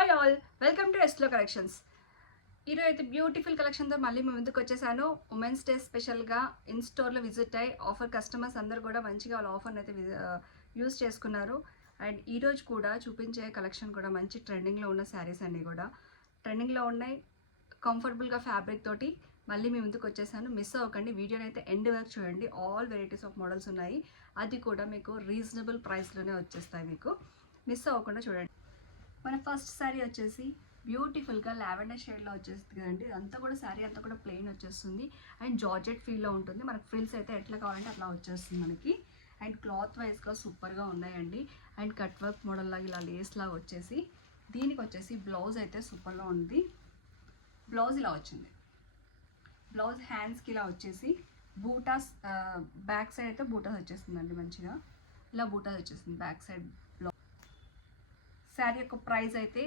Hi all, welcome to ఎస్లో collections. ఈరోజు అయితే బ్యూటిఫుల్ కలెక్షన్తో మళ్ళీ మేము ముందుకు వచ్చేసాను. ఉమెన్స్ డే స్పెషల్గా ఇన్ స్టోర్లో విజిట్ అయ్యి ఆఫర్ కస్టమర్స్ అందరూ కూడా మంచిగా వాళ్ళ ఆఫర్ని అయితే యూజ్ చేసుకున్నారు. అండ్ ఈరోజు కూడా చూపించే కలెక్షన్ కూడా మంచి ట్రెండింగ్లో ఉన్న శారీస్ అన్నీ కూడా ట్రెండింగ్లో ఉన్నాయి. కంఫర్టబుల్గా ఫ్యాబ్రిక్ తోటి మళ్ళీ మీ ముందుకు వచ్చేసాను. మిస్ అవ్వకండి, వీడియోని అయితే ఎండ్ వరకు చూడండి. ఆల్ వెరైటీస్ ఆఫ్ మోడల్స్ ఉన్నాయి, అది కూడా మీకు రీజనబుల్ ప్రైస్లోనే వచ్చేస్తాయి. మీకు మిస్ అవ్వకుండా చూడండి. మన ఫస్ట్ శారీ వచ్చేసి బ్యూటిఫుల్గా లావెండర్ షేడ్లో వచ్చేస్తుంది కదండి. అంతా కూడా శారీ అంతా కూడా ప్లెయిన్ వచ్చేస్తుంది అండ్ జార్జెట్ ఫీల్లో ఉంటుంది. మనకు ఫ్రిల్స్ అయితే ఎట్లా కావాలంటే అట్లా వచ్చేస్తుంది మనకి. అండ్ క్లాత్ వైజ్గా సూపర్గా ఉన్నాయండి. అండ్ కట్ వర్క్ మోడల్ లాగా ఇలా లేస్ లాగా వచ్చేసి దీనికి వచ్చేసి బ్లౌజ్ అయితే సూపర్గా ఉంది. బ్లౌజ్ ఇలా వచ్చింది. బ్లౌజ్ హ్యాండ్స్కి ఇలా వచ్చేసి బూటాస్, బ్యాక్ సైడ్ అయితే బూటాస్ వచ్చేస్తుందండి. మంచిగా ఇలా బూటాస్ వచ్చేస్తుంది బ్యాక్ సైడ్. శారీ యొక్క ప్రైస్ అయితే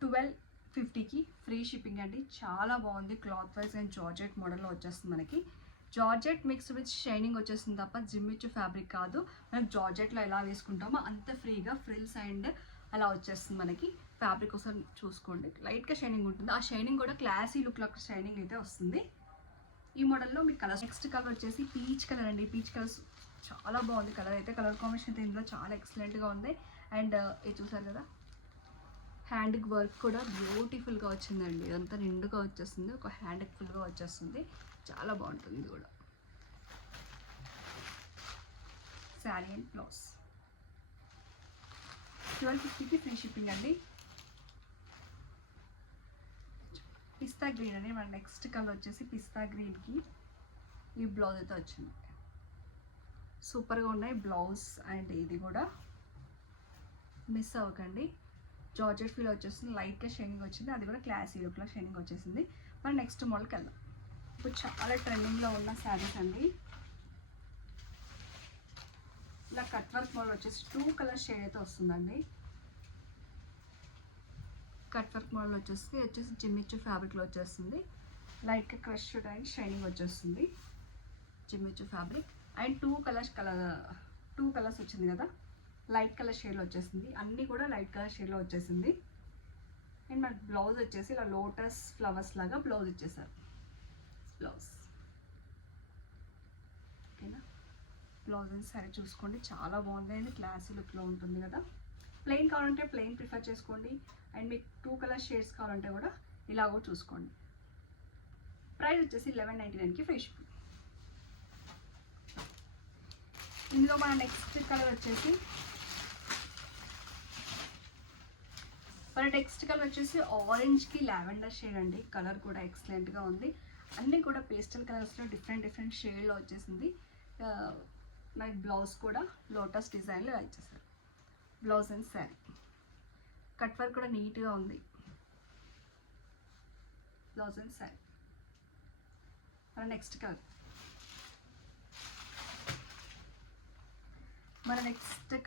1250కి ఫ్రీ షిప్పింగ్ అండి. చాలా బాగుంది. క్లాత్ వైజ్ అండ్ జార్జెట్ మోడల్లో వచ్చేస్తుంది మనకి. జార్జెట్ మిక్స్ విత్ షైనింగ్ వచ్చేస్తుంది తప్ప జిమ్మిచ్చు ఫ్యాబ్రిక్ కాదు. మనం జార్జెట్లో ఎలా వేసుకుంటామో అంత ఫ్రీగా ఫ్రిల్స్ అండ్ అలా వచ్చేస్తుంది మనకి. ఫ్యాబ్రిక్ ఒకసారి చూసుకోండి, లైట్గా షైనింగ్ ఉంటుంది. ఆ షైనింగ్ కూడా క్లాసీ లుక్ లాగా షైనింగ్ అయితే వస్తుంది. ఈ మోడల్లో మీకు కలర్, నెక్స్ట్ కలర్ వచ్చేసి పీచ్ కలర్ అండి. పీచ్ కలర్ చాలా బాగుంది. కలర్ అయితే కలర్ కాంబినేషన్ అయితే ఇందులో చాలా ఎక్సలెంట్గా ఉంది. అండ్ ఇది చూసారు కదా, హ్యాండ్ వర్క్ కూడా బ్యూటిఫుల్గా వచ్చిందండి. ఇదంతా నిండుగా వచ్చేస్తుంది, ఒక హ్యాండ్ ఫుల్గా వచ్చేస్తుంది. చాలా బాగుంటుంది. ఇది కూడా శారీ అండ్ బ్లౌజ్ 1250కి ఫ్రీ షిప్పింగ్ అండి. పిస్తా గ్రీన్ అని మన నెక్స్ట్ కలర్ వచ్చేసి పిస్తా గ్రీన్కి ఈ బ్లౌజ్ అయితే వచ్చింది. సూపర్గా ఉన్నాయి బ్లౌజ్ అండ్ ఇది కూడా మిస్ అవ్వకండి. జార్జెట్ ఫీల్ వచ్చేస్తుంది, లైట్గా షైనింగ్ వచ్చింది. అది కూడా క్లాసీ లుక్లో షైనింగ్ వచ్చేసింది. మరి నెక్స్ట్ మోడల్కి వెళ్దాం. ఇప్పుడు చాలా ట్రెండింగ్లో ఉన్న శారీస్ అండి. ఇలా కట్ వర్క్ మోడల్ వచ్చేసి 2 కలర్ షేడ్ అయితే వస్తుందండి. కట్ వర్క్ మోడల్ వచ్చేసి జిమ్మిచ్చు ఫ్యాబ్రిక్లో వచ్చేస్తుంది. లైట్గా క్రష్డ్ అండ్ షైనింగ్ వచ్చేస్తుంది జిమ్మిచ్చు ఫ్యాబ్రిక్. అండ్ 2 కలర్స్ వచ్చింది కదా, లైట్ కలర్ షేడ్లో వచ్చేసింది. అన్నీ కూడా లైట్ కలర్ షేడ్లో వచ్చేసింది. అండ్ మనకి బ్లౌజ్ వచ్చేసి ఇలా లోటస్ ఫ్లవర్స్ లాగా బ్లౌజ్ ఇచ్చేసారు. బ్లౌజ్ ఓకేనా. బ్లౌజ్ అండ్ శారీ చూసుకోండి, చాలా బాగుంది అండి. క్లాసీ లుక్లో ఉంటుంది కదా. ప్లెయిన్ కావాలంటే ప్లెయిన్ ప్రిఫర్ చేసుకోండి. అండ్ మీకు 2 కలర్ షేడ్స్ కావాలంటే కూడా ఇలాగో చూసుకోండి. ప్రైస్ వచ్చేసి 1199కి ఫ్రీ షిప్పింగ్. ఇందులో మన నెక్స్ట్ కలర్ వచ్చేసి ఆరెంజ్కి లావెండర్ షేడ్ అండి. కలర్ కూడా ఎక్సలెంట్గా ఉంది. అన్నీ కూడా పేస్టల్ కలర్స్లో డిఫరెంట్ షేడ్లో వచ్చేసింది. మనకి బ్లౌజ్ కూడా లోటస్ డిజైన్లో ఇచ్చేసారు. Blouse and sari cut work కూడా నీట్గా ఉంది. Blouse and sari. మన నెక్స్ట్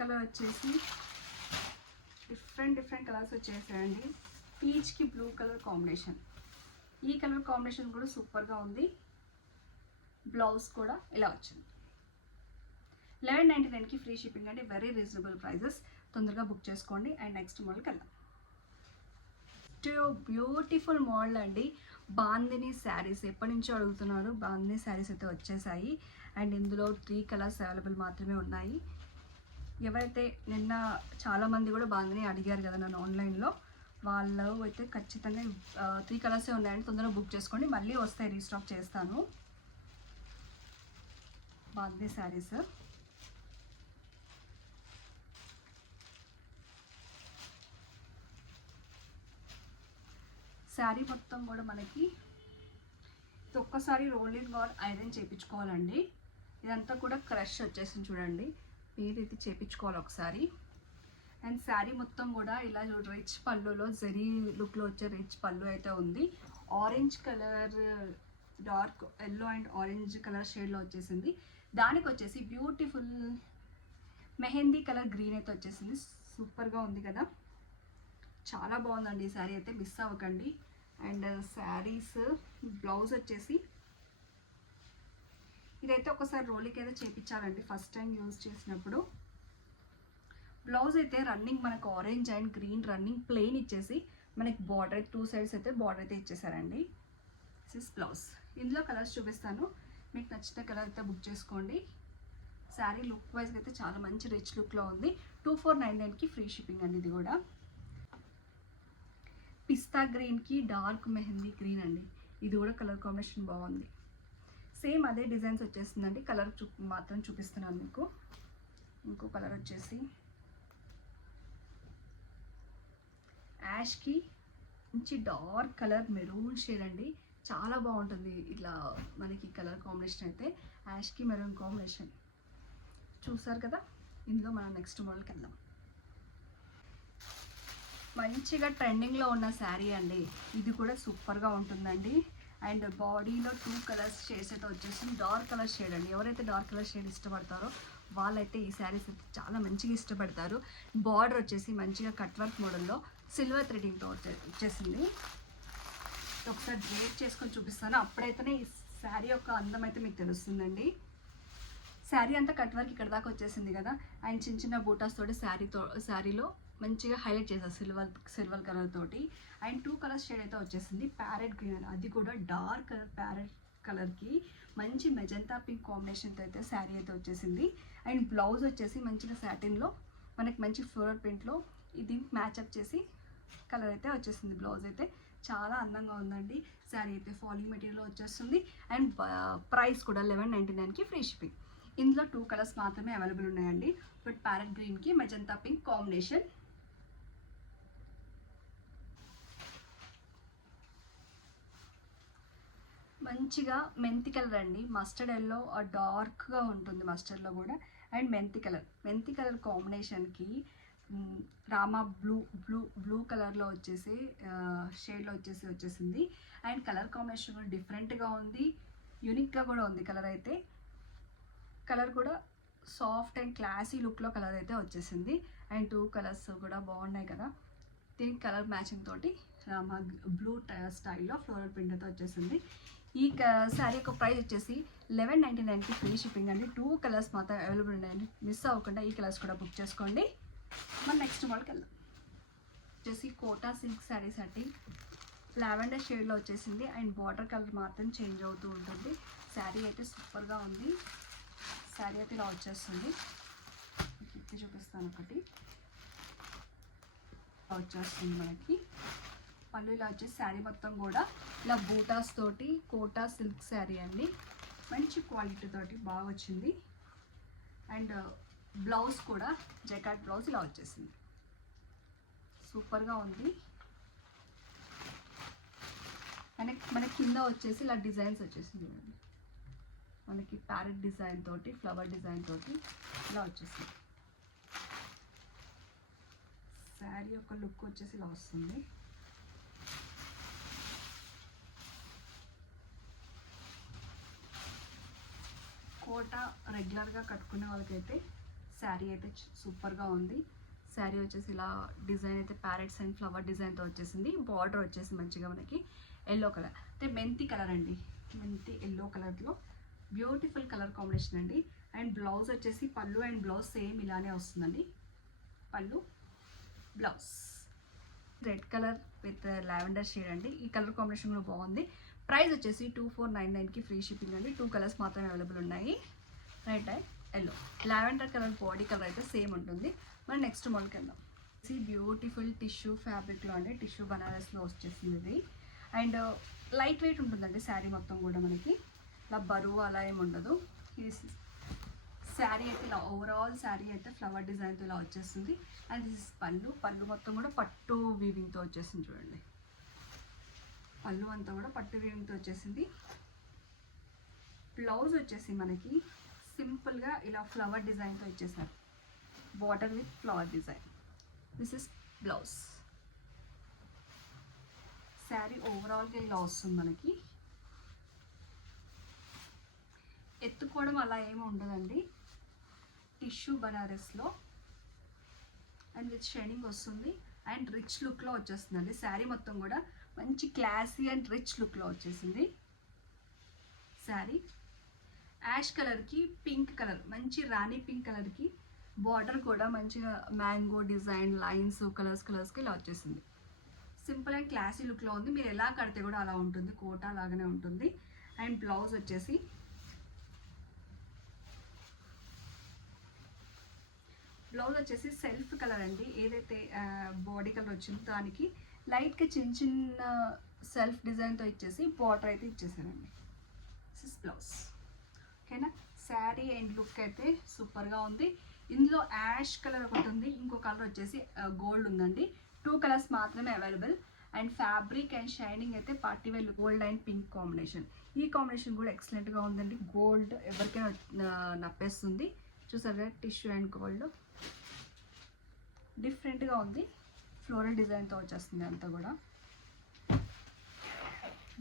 కలర్ వచ్చేసి డిఫరెంట్ కలర్స్ వచ్చేసాయండి. పీచ్కి బ్లూ కలర్ కాంబినేషన్. ఈ కలర్ కాంబినేషన్ కూడా సూపర్గా ఉంది. బ్లౌజ్ కూడా ఇలా వచ్చింది. 1199కి ఫ్రీ షిప్పింగ్ అండి. Very reasonable prices. తొందరగా బుక్ చేసుకోండి. అండ్ నెక్స్ట్ మోడల్కి వెళ్దాం. బ్యూటిఫుల్ మోడల్ అండి. బాందిని శారీస్ ఎప్పటి నుంచో అడుగుతున్నారు. బాందిని శారీస్ అయితే వచ్చేసాయి. అండ్ ఇందులో 3 కలర్స్ అవైలబుల్ మాత్రమే ఉన్నాయి. ఎవరైతే నిన్న చాలామంది కూడా బాందిని అడిగారు కదా నన్ను ఆన్లైన్లో, వాళ్ళు అయితే ఖచ్చితంగా 3 కలర్సే ఉన్నాయండి. తొందరగా బుక్ చేసుకోండి, మళ్ళీ వస్తాయి, రీస్టాక్ చేస్తాను. బాందిని శారీస్ శారీ మొత్తం కూడా మనకి ఒక్కసారి రోలింగ్ ఆర్ ఐరన్ చేయించుకోవాలండి. ఇదంతా కూడా క్రష్ వచ్చేసింది చూడండి. మీరు ఇది చేయించుకోవాలి ఒకసారి. అండ్ శారీ మొత్తం కూడా ఇలా రిచ్ పళ్ళులో జరీ లుక్లో వచ్చే రిచ్ పళ్ళు అయితే ఉంది. Orange colour, dark yellow and orange colour షేడ్లో వచ్చేసింది. దానికి వచ్చేసి బ్యూటిఫుల్ మెహందీ కలర్ గ్రీన్ అయితే వచ్చేసింది. సూపర్గా ఉంది కదా, చాలా బాగుందండి. ఈ శారీ అయితే మిస్ అవ్వకండి. అండ్ శారీస్ బ్లౌజ్ వచ్చేసి ఇదైతే ఒకసారి రోలింగ్ అయితే చేయించాలండి ఫస్ట్ టైం యూజ్ చేసినప్పుడు. బ్లౌజ్ అయితే రన్నింగ్ మనకు orange and green running plain ఇచ్చేసి మనకి బార్డర్ 2 సైడ్స్ అయితే బార్డర్ అయితే ఇచ్చేసారండి. This is blouse. ఇందులో కలర్స్ చూపిస్తాను, మీకు నచ్చిన కలర్ అయితే బుక్ చేసుకోండి. శారీ లుక్ వైజ్గా అయితే చాలా మంచి రిచ్ లుక్లో ఉంది. 2499కి ఫ్రీ షిప్పింగ్ అండి. ఇది కూడా పిస్తా గ్రీన్కి డార్క్ మెహందీ గ్రీన్ అండి. ఇది కూడా కలర్ కాంబినేషన్ బాగుంది. సేమ్ అదే డిజైన్స్ వచ్చేస్తుందండి. కలర్ మాత్రం చూపిస్తున్నాను మీకు. ఇంకో కలర్ వచ్చేసి యాష్కి మంచి డార్క్ కలర్ మెరూన్ షేడ్ అండి. చాలా బాగుంటుంది ఇట్లా మనకి కలర్ కాంబినేషన్ అయితే. యాష్కి మెరూన్ కాంబినేషన్ చూసారు కదా. ఇందులో మనం నెక్స్ట్ మోడల్కి వెళ్దాం. మంచిగా ట్రెండింగ్లో ఉన్న శారీ అండి. ఇది కూడా సూపర్గా ఉంటుందండి. అండ్ బాడీలో 2 కలర్స్ షేడ్స్ అయితే వచ్చేసింది. డార్క్ కలర్ షేడ్ అండి. ఎవరైతే డార్క్ కలర్ షేడ్ ఇష్టపడతారో వాళ్ళైతే ఈ శారీస్ అయితే చాలా మంచిగా ఇష్టపడతారు. బార్డర్ వచ్చేసి మంచిగా కట్ వర్క్ మోడల్లో సిల్వర్ థ్రెడింగ్తో వచ్చేసింది. ఒకసారి డ్రేప్ చేసుకొని చూపిస్తాను, అప్పుడైతేనే ఈ శారీ యొక్క అందం అయితే మీకు తెలుస్తుందండి. శారీ అంతా కట్ వర్క్ ఇక్కడ దాకా వచ్చేసింది కదా. అండ్ చిన్న చిన్న బూటాస్ తోటి శారీలో మంచిగా హైలైట్ చేశారు సిల్వర్ కలర్ తోటి. అండ్ 2 కలర్స్ షేడ్ అయితే వచ్చేసింది. ప్యారెట్ గ్రీన్, అది కూడా డార్క్ కలర్ ప్యారెట్ కలర్కి మంచి మెజంతా పింక్ కాంబినేషన్తో అయితే శారీ అయితే వచ్చేసింది. అండ్ బ్లౌజ్ వచ్చేసి మంచిగా సాటిన్లో మనకి మంచి ఫ్లోరల్ ప్రింట్లో ఇది మ్యాచ్అప్ చేసి కలర్ అయితే వచ్చేసింది. బ్లౌజ్ అయితే చాలా అందంగా ఉందండి. శారీ అయితే ఫాలింగ్ మెటీరియల్లో వచ్చేస్తుంది. అండ్ ప్రైస్ కూడా 1199కి ఫ్రీ షిప్పింగ్. ఇందులో 2 కలర్స్ మాత్రమే అవైలబుల్ ఉన్నాయండి. బట్ ప్యారెట్ గ్రీన్కి మెజంతా పింక్ కాంబినేషన్. మంచిగా మెంతి కలర్ అండి. మస్టర్డ్ ఎల్లో డార్క్గా ఉంటుంది మస్టర్డ్లో కూడా. అండ్ మెంతి కలర్ కాంబినేషన్కి రామా బ్లూ కలర్లో వచ్చేసి షేడ్లో వచ్చేసింది. అండ్ కలర్ కాంబినేషన్ కూడా డిఫరెంట్గా ఉంది, యూనిక్గా కూడా ఉంది. కలర్ కూడా సాఫ్ట్ అండ్ క్లాసీ లుక్లో కలర్ అయితే వచ్చేసింది. అండ్ 2 కలర్స్ కూడా బాగున్నాయి కదా. దీనికి కలర్ మ్యాచింగ్ తోటి రామా బ్లూ స్టైల్లో ఫ్లోరల్ ప్రింట్ అయితే వచ్చేసింది. ఈ శారీ యొక్క ప్రైస్ వచ్చేసి 1199కి ఫ్రీ షిప్పింగ్ అండి. 2 కలర్స్ మాత్రం అవైలబుల్ ఉన్నాయండి. మిస్ అవ్వకుండా ఈ కలర్స్ కూడా బుక్ చేసుకోండి. మన నెక్స్ట్ మోడల్కి వెళ్దాం. వచ్చేసి కోటా సిల్క్ శారీస్ అండి. లావెండర్ షేడ్లో వచ్చేసింది. అండ్ బార్డర్ కలర్ మాత్రం చేంజ్ అవుతూ ఉంటుంది. శారీ అయితే సూపర్గా ఉంది. శారీ అయితే ఇలా వచ్చేస్తుంది. ఎత్తి చూపిస్తాను ఒకటి. వచ్చేస్తుంది మనకి పళ్ళు ఇలా వచ్చేసి శారీ మొత్తం కూడా ఇలా బూటాస్ తోటి కోటా సిల్క్ శారీ అండి. మంచి క్వాలిటీ తోటి బాగా వచ్చింది. అండ్ బ్లౌజ్ కూడా జకాట్ బ్లౌజ్ ఇలా వచ్చేసింది. సూపర్గా ఉంది. మనకి కింద వచ్చేసి ఇలా డిజైన్స్ వచ్చేసింది. మనకి ప్యారెట్ డిజైన్ తోటి ఫ్లవర్ డిజైన్ తోటి ఇలా వచ్చేసింది. శారీ యొక్క లుక్ వచ్చేసి ఇలా వస్తుంది. కోట రెగ్యులర్గా కట్టుకునే వాళ్ళకైతే శారీ అయితే సూపర్గా ఉంది. శారీ వచ్చేసి ఇలా డిజైన్ అయితే ప్యారెట్స్ అండ్ ఫ్లవర్ డిజైన్తో వచ్చేసింది. బార్డర్ వచ్చేసి మంచిగా మనకి ఎల్లో కలర్ అంటే మెంతి కలర్ అండి. మెంతి ఎల్లో కలర్లో బ్యూటిఫుల్ కలర్ కాంబినేషన్ అండి. అండ్ బ్లౌజ్ వచ్చేసి పళ్ళు అండ్ బ్లౌజ్ సేమ్ ఇలానే వస్తుందండి. పళ్ళు blouse red colour with lavender shade అండి. ఈ కలర్ కాంబినేషన్ కూడా బాగుంది. ప్రైస్ వచ్చేసి 2499కి ఫ్రీ షిప్పింగ్ అండి. 2 కలర్స్ మాత్రమే అవైలబుల్ ఉన్నాయి. Red and yellow. Lavender colour body colour అయితే సేమ్ ఉంటుంది. మనం నెక్స్ట్ మోడల్కి వెళ్దాం. బ్యూటిఫుల్ టిష్యూ ఫ్యాబ్రిక్లో అండి. టిష్యూ బనారస్లో వచ్చేసింది ఇది. అండ్ లైట్ వెయిట్ ఉంటుందండి శారీ మొత్తం కూడా. మనకి ఇలా బరువు అలా ఏమి ఉండదు. ఈ శారీ అయితే ఇలా ఓవరాల్ శారీ అయితే ఫ్లవర్ డిజైన్తో ఇలా వచ్చేస్తుంది. అండ్ దిస్ పళ్ళు మొత్తం కూడా పట్టు వీవింగ్తో వచ్చేసింది. చూడండి, పళ్ళు అంతా కూడా పట్టు వీవింగ్తో వచ్చేసింది. బ్లౌజ్ వచ్చేసి మనకి సింపుల్గా ఇలా ఫ్లవర్ డిజైన్తో ఇచ్చేసారు. Border with flower design. This is blouse. Sari ఓవరాల్గా ఇలా వస్తుంది మనకి. ఎత్తుకోవడం అలా ఏమి ఉండదండి. టిష్యూ బనారస్లో అండ్ విత్ షైనింగ్ వస్తుంది. అండ్ రిచ్ లుక్లో వచ్చేస్తుందండి. శారీ మొత్తం కూడా మంచి క్లాసీ అండ్ రిచ్ లుక్లో వచ్చేసింది. శారీ యాష్ కలర్కి పింక్ కలర్, మంచి రాణి పింక్ కలర్కి బార్డర్ కూడా మంచిగా మ్యాంగో డిజైన్ లైన్స్ కలర్స్కి ఇలా వచ్చేసింది. సింపుల్ అండ్ క్లాసీ లుక్లో ఉంది. మీరు ఎలా కడితే కూడా అలా ఉంటుంది, కోటా లాగానే ఉంటుంది. అండ్ బ్లౌజ్ వచ్చేసి సెల్ఫ్ కలర్ అండి. ఏదైతే బాడీ కలర్ వచ్చిందో దానికి లైట్గా చిన్న చిన్న సెల్ఫ్ డిజైన్తో ఇచ్చేసి బార్డర్ అయితే ఇచ్చేసారండి. This is blouse. ఓకేనా, శారీ అండ్ లుక్ అయితే సూపర్గా ఉంది. ఇందులో యాష్ కలర్ ఒకటి ఉంది, ఇంకో కలర్ వచ్చేసి గోల్డ్ ఉందండి. 2 కలర్స్ మాత్రమే available. And fabric and shining అయితే party wear gold and pink combination. ఈ కాంబినేషన్ కూడా ఎక్సలెంట్గా ఉందండి. గోల్డ్ ఎవరికైనా నప్పేస్తుంది. చూసారా, టిష్యూ అండ్ గోల్డ్ డిఫరెంట్గా ఉంది. ఫ్లోరల్ డిజైన్తో వచ్చేస్తుంది అంతా కూడా.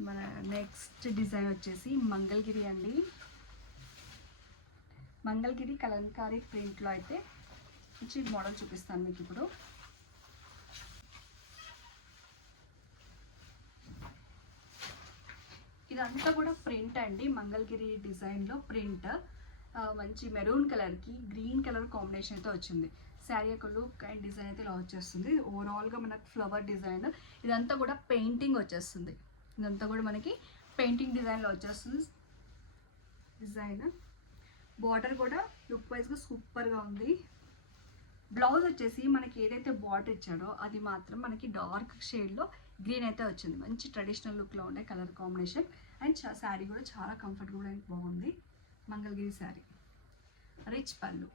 మన నెక్స్ట్ డిజైన్ వచ్చేసి మంగళగిరి అండి. మంగళగిరి కలంకారీ ప్రింట్లో అయితే మంచి మోడల్ చూపిస్తాను మీకు ఇప్పుడు. ఇదంతా కూడా ప్రింట్ అండి. మంగళగిరి డిజైన్లో ప్రింట్ మంచి మెరూన్ కలర్కి గ్రీన్ కలర్ కాంబినేషన్ అయితే వచ్చింది. శారీ యొక్క లుక్ అండ్ డిజైన్ అయితే ఇలా వచ్చేస్తుంది. ఓవరాల్గా మనకు ఫ్లవర్ డిజైన్, ఇదంతా కూడా పెయింటింగ్ వచ్చేస్తుంది. ఇదంతా కూడా మనకి పెయింటింగ్ డిజైన్లో వచ్చేస్తుంది. డిజైన్ బార్డర్ కూడా లుక్ వైజ్గా సూపర్గా ఉంది. బ్లౌజ్ వచ్చేసి మనకి ఏదైతే బార్డర్ ఇచ్చాడో అది మాత్రం మనకి డార్క్ షేడ్లో గ్రీన్ అయితే వచ్చింది. మంచి ట్రెడిషనల్ లుక్లో ఉండే కలర్ కాంబినేషన్. అండ్ శారీ కూడా చాలా కంఫర్టబుల్ అండ్ బాగుంది. మంగళగిరి శారీ, రిచ్ పళ్ళు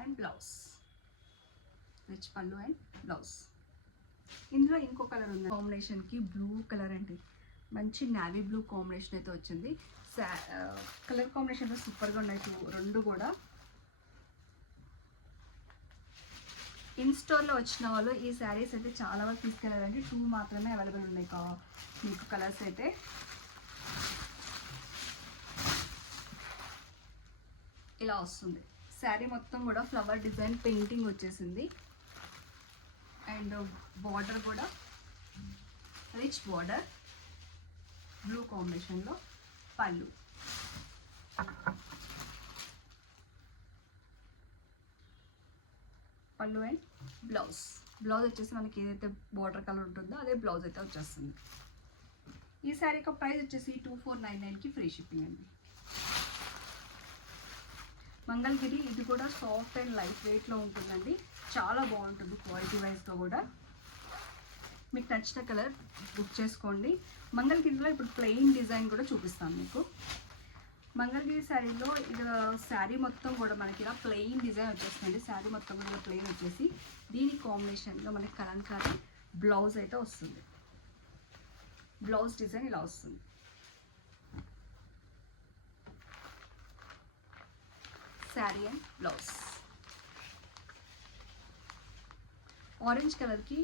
అండ్ బ్లౌజ్. రిచ్ పళ్ళు అండ్ బ్లౌజ్. ఇందులో ఇంకో కలర్ ఉంది కాంబినేషన్కి, బ్లూ కలర్ అండి. మంచి నావీ బ్లూ కాంబినేషన్ అయితే వచ్చింది. కలర్ కాంబినేషన్లో సూపర్గా ఉన్నాయి రెండు కూడా. ఇన్ స్టోర్లో వచ్చిన వాళ్ళు ఈ శారీస్ అయితే చాలా వరకు తీసుకెళ్ళారంటే 2 మాత్రమే అవైలబుల్ ఉన్నాయి మీకు కలర్స్ అయితే. ఇలా వస్తుంది శారీ మొత్తం కూడా ఫ్లవర్ డిజైన్ పెయింటింగ్ వచ్చేసింది. అండ్ బార్డర్ కూడా రిచ్ బార్డర్, బ్లూ కాంబినేషన్లో పళ్ళు. పళ్ళు అండ్ బ్లౌజ్. బ్లౌజ్ వచ్చేసి మనకి ఏదైతే బార్డర్ కలర్ ఉంటుందో అదే బ్లౌజ్ అయితే వచ్చేస్తుంది. ఈ శారీ యొక్క ప్రైస్ వచ్చేసి 2499కి ఫ్రీ షిప్పింగ్ అండి. మంగళగిరి ఇది కూడా సాఫ్ట్ అండ్ లైట్ వెయిట్లో ఉంటుందండి. చాలా బాగుంటుంది క్వాలిటీ వైజ్గా కూడా. మీకు నచ్చిన కలర్ బుక్ చేసుకోండి. మంగళగిరిలో ఇప్పుడు ప్లెయిన్ డిజైన్ కూడా చూపిస్తాను మీకు. మంగళగిరి శారీలో ఇది శారీ మొత్తం కూడా మనకి ఇలా ప్లెయిన్ డిజైన్ వచ్చేస్తుంది. శారీ మొత్తం కూడా ప్లెయిన్ వచ్చేసి దీని కాంబినేషన్లో మనకి కలంకారీ బ్లౌజ్ అయితే వస్తుంది. బ్లౌజ్ డిజైన్ ఇలా వస్తుంది. Sari and blouse. ఆరెంజ్ కలర్కి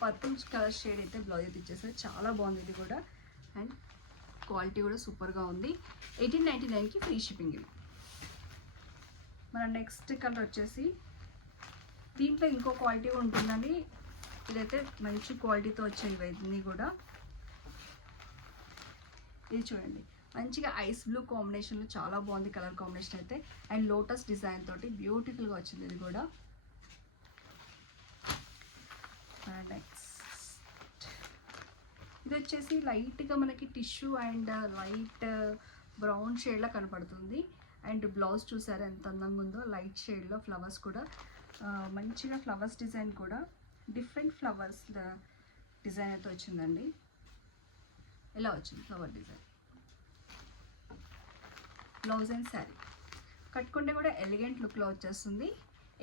పర్పుల్ కలర్ షేడ్ అయితే బ్లౌజ్ అయితే ఇచ్చేసారు. చాలా బాగుంది ఇది కూడా. అండ్ క్వాలిటీ కూడా సూపర్గా ఉంది. 1899కి ఫ్రీ షిప్పింగ్. మన నెక్స్ట్ కలర్ వచ్చేసి దీంట్లో ఇంకో క్వాలిటీ ఉంటుందండి. ఇదైతే మంచి క్వాలిటీతో వచ్చాయి ఇవన్నీ కూడా. ఇది చూడండి, మంచిగా ఐస్ బ్లూ కాంబినేషన్లో చాలా బాగుంది కలర్ కాంబినేషన్ అయితే. అండ్ లోటస్ డిజైన్ తోటి బ్యూటిఫుల్గా వచ్చింది ఇది కూడా. నెక్స్ట్ ఇది వచ్చేసి లైట్గా మనకి టిష్యూ అండ్ లైట్ బ్రౌన్ షేడ్లో కనపడుతుంది. అండ్ బ్లౌజ్ చూసారు ఎంత అందంగా ఉందో, లైట్ షేడ్లో ఫ్లవర్స్ కూడా మంచిగా ఫ్లవర్స్ డిజైన్ కూడా డిఫరెంట్ ఫ్లవర్స్ డిజైన్ అయితే వచ్చిందండి. ఇలా వచ్చింది flower design. Blouse and sari కట్టుకుంటే కూడా ఎలిగెంట్ లుక్లో వచ్చేస్తుంది.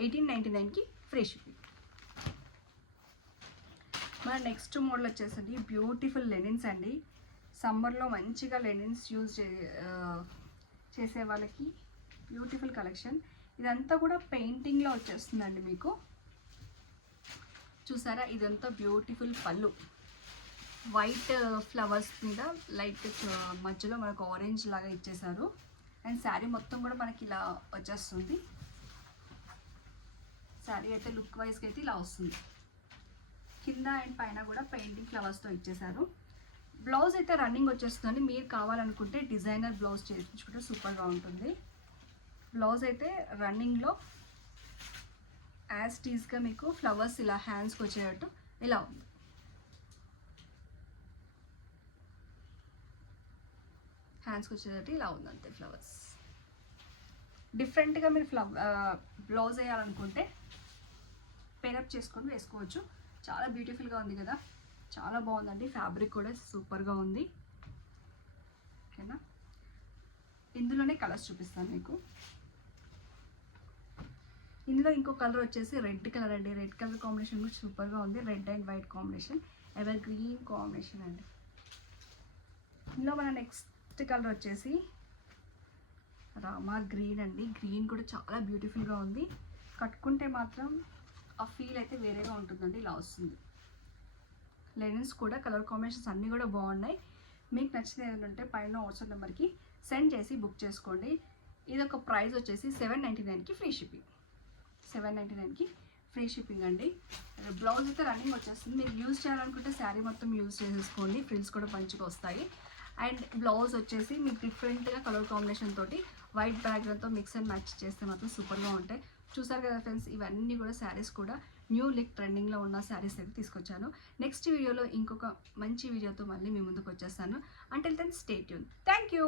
1899కి ఫ్రీ షిప్పింగ్. మన నెక్స్ట్ మోడల్ వచ్చేసరికి బ్యూటిఫుల్ లెనిన్స్ అండి. సమ్మర్లో మంచిగా లెనిన్స్ యూజ్ చేసే వాళ్ళకి బ్యూటిఫుల్ కలెక్షన్. ఇదంతా కూడా పెయింటింగ్లో వచ్చేస్తుందండి మీకు. చూసారా, ఇదంతా బ్యూటిఫుల్ పళ్ళు, వైట్ ఫ్లవర్స్ మీద లైట్ మధ్యలో మనకు ఆరెంజ్ లాగా ఇచ్చేసారు. అండ్ శారీ మొత్తం కూడా మనకి ఇలా వచ్చేస్తుంది. శారీ అయితే లుక్ వైజ్గా అయితే ఇలా వస్తుంది. కింద అండ్ పైన కూడా పెయింటింగ్ ఫ్లవర్స్తో ఇచ్చేసారు. బ్లౌజ్ అయితే రన్నింగ్ వచ్చేస్తుంది. మీరు కావాలనుకుంటే డిజైనర్ బ్లౌజ్ చేయించుకుంటే సూపర్గా ఉంటుంది. బ్లౌజ్ అయితే రన్నింగ్లో యాజ్ టీజ్గా మీకు ఫ్లవర్స్ ఇలా హ్యాండ్స్కి వచ్చేటట్టు ఇలా ఉంది. హ్యాండ్స్కి వచ్చేటట్టు ఇలా ఉంది అంతే. ఫ్లవర్స్ డిఫరెంట్గా మీరు బ్లౌజ్ వేయాలనుకుంటే పేరప్ చేసుకొని వేసుకోవచ్చు. చాలా బ్యూటిఫుల్గా ఉంది కదా, చాలా బాగుందండి. ఫ్యాబ్రిక్ కూడా సూపర్గా ఉంది. ఓకేనా, ఇందులోనే కలర్స్ చూపిస్తాను మీకు. ఇందులో ఇంకో కలర్ వచ్చేసి రెడ్ కలర్ అండి. రెడ్ కలర్ కాంబినేషన్ కూడా సూపర్గా ఉంది. Red and white combination, ever green combination అండి. ఇందులో మన నెక్స్ట్ కలర్ వచ్చేసి రామా గ్రీన్ అండి. గ్రీన్ కూడా చాలా బ్యూటిఫుల్గా ఉంది. కట్టుకుంటే మాత్రం ఆ ఫీల్ అయితే వేరేగా ఉంటుందండి. ఇలా వస్తుంది. లెనిన్స్ కూడా కలర్ కాంబినేషన్స్ అన్నీ కూడా బాగున్నాయి. మీకు నచ్చిన ఏదైనా ఉంటే పైన వాట్సాప్ నెంబర్కి సెండ్ చేసి బుక్ చేసుకోండి. ఇది ఒక ప్రైస్ వచ్చేసి 799కి ఫ్రీ షిప్పింగ్. 799కి ఫ్రీ షిప్పింగ్ అండి. బ్లౌజ్ అయితే రన్నింగ్ వచ్చేస్తుంది. మీరు యూజ్ చేయాలనుకుంటే శారీ మొత్తం యూజ్ చేసేసుకోండి. ఫ్రిల్స్ కూడా మంచిగా వస్తాయి. అండ్ బ్లౌజ్ వచ్చేసి మీకు డిఫరెంట్గా కలర్ కాంబినేషన్ తోటి వైట్ బ్యాక్గ్రౌండ్తో మిక్స్ అండ్ మ్యాచ్ చేస్తే మాత్రం సూపర్గా ఉంటాయి. చూసారు కదా ఫ్రెండ్స్, ఇవన్నీ కూడా శారీస్ కూడా న్యూ లుక్ ట్రెండింగ్లో ఉన్న శారీస్ అయితే తీసుకొచ్చాను. నెక్స్ట్ వీడియోలో ఇంకొక మంచి వీడియోతో మళ్ళీ మీ ముందుకు వచ్చేస్తాను. Until then stay tune. Thank you.